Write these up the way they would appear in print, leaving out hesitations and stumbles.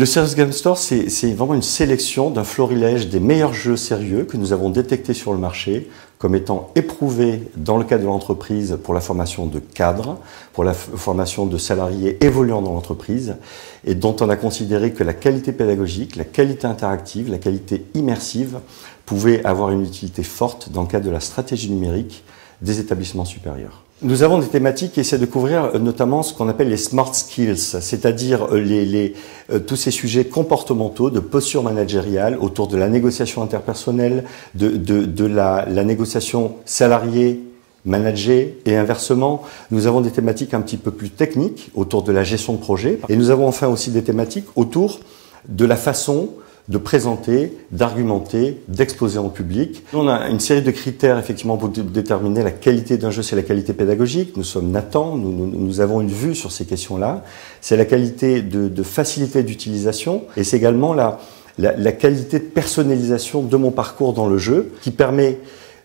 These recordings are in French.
Le Serious Game Store, c'est vraiment une sélection d'un florilège des meilleurs jeux sérieux que nous avons détectés sur le marché comme étant éprouvés dans le cadre de l'entreprise pour la formation de cadres, pour la formation de salariés évoluant dans l'entreprise, et dont on a considéré que la qualité pédagogique, la qualité interactive, la qualité immersive pouvaient avoir une utilité forte dans le cadre de la stratégie numérique des établissements supérieurs. Nous avons des thématiques qui essaient de couvrir notamment ce qu'on appelle les smart skills, c'est-à-dire tous ces sujets comportementaux de posture managériale autour de la négociation interpersonnelle, de la négociation salarié-manager et inversement. Nous avons des thématiques un petit peu plus techniques autour de la gestion de projet et nous avons enfin aussi des thématiques autour de la façon de présenter, d'argumenter, d'exposer en public. On a une série de critères effectivement pour déterminer la qualité d'un jeu, c'est la qualité pédagogique. Nous sommes Nathan, nous avons une vue sur ces questions-là. C'est la qualité de facilité d'utilisation et c'est également la qualité de personnalisation de mon parcours dans le jeu qui permet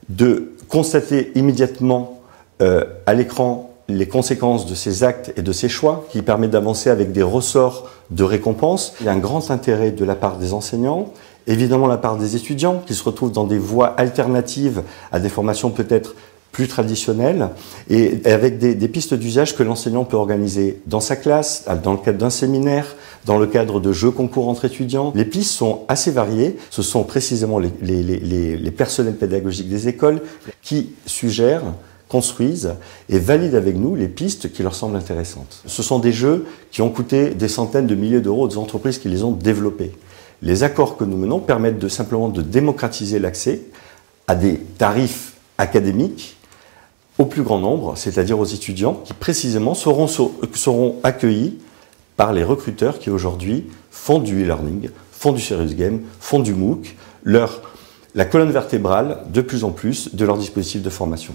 de constater immédiatement à l'écran les conséquences de ses actes et de ses choix, qui permet d'avancer avec des ressorts de récompense. Il y a un grand intérêt de la part des enseignants, évidemment de la part des étudiants, qui se retrouvent dans des voies alternatives à des formations peut-être plus traditionnelles, et avec des pistes d'usage que l'enseignant peut organiser dans sa classe, dans le cadre d'un séminaire, dans le cadre de jeux concours entre étudiants. Les pistes sont assez variées. Ce sont précisément les personnels pédagogiques des écoles qui suggèrent, construisent et valident avec nous les pistes qui leur semblent intéressantes. Ce sont des jeux qui ont coûté des centaines de milliers d'euros aux entreprises qui les ont développés. Les accords que nous menons permettent simplement de démocratiser l'accès à des tarifs académiques au plus grand nombre, c'est-à-dire aux étudiants qui précisément seront accueillis par les recruteurs qui aujourd'hui font du e-learning, font du serious game, font du MOOC, la colonne vertébrale de plus en plus de leur dispositif de formation.